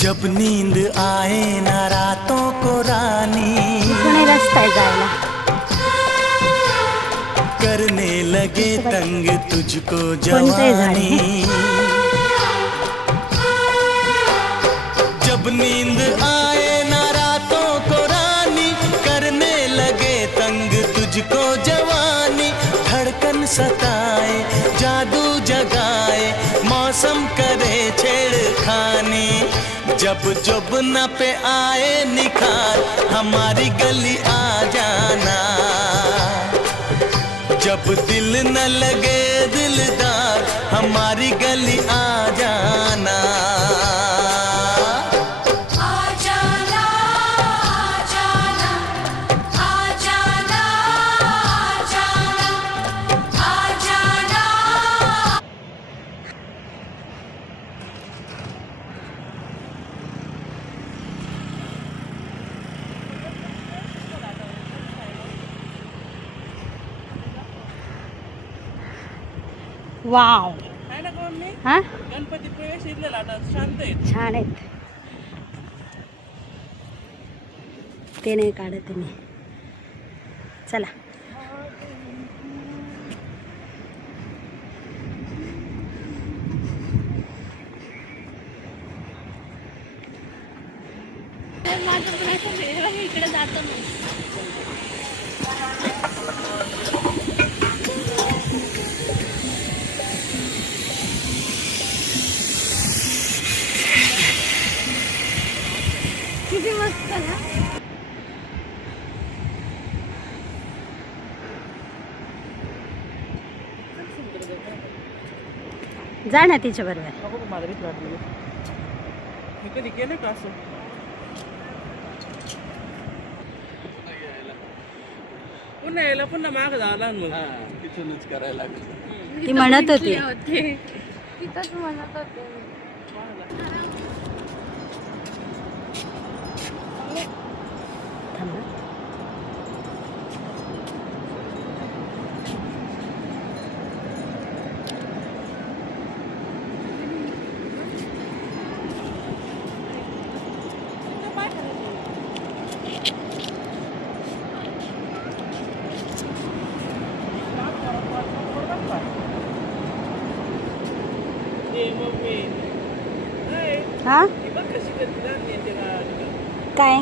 जब नींद आए ना रातों को रानी, पुणे रस्ता आहे जायला. करने लगे तंग तुझको कोणतं झाड आहे? जवानी. जब नींद आए ना रातों को रानी, करने लगे तंग तुझको जवानी. धड़कन सताए जादू जगाए, मौसम करे छेड़खानी. जब जब न पे आए निखार, हमारी गली आ जाना. जब दिल न लगे दिलदार, हमारी गली आ जाना. वाव. हा गणपती प्रवेश इथले लाटात शांत आहेत. छान आहेत. ते नाही काढत मी. चला इकडे जातो मी. किती मस्त ना. जा ना तिच्या बरोबर. नको मला भीती वाटली. मी कधी केलं का असं? पुन्हा यायला पुन्हा माग जावं लागलं. तिथूनच करायला लागलं. ती म्हणत होती. तिथंच म्हणत होते. थांबा. हा कशी करते काय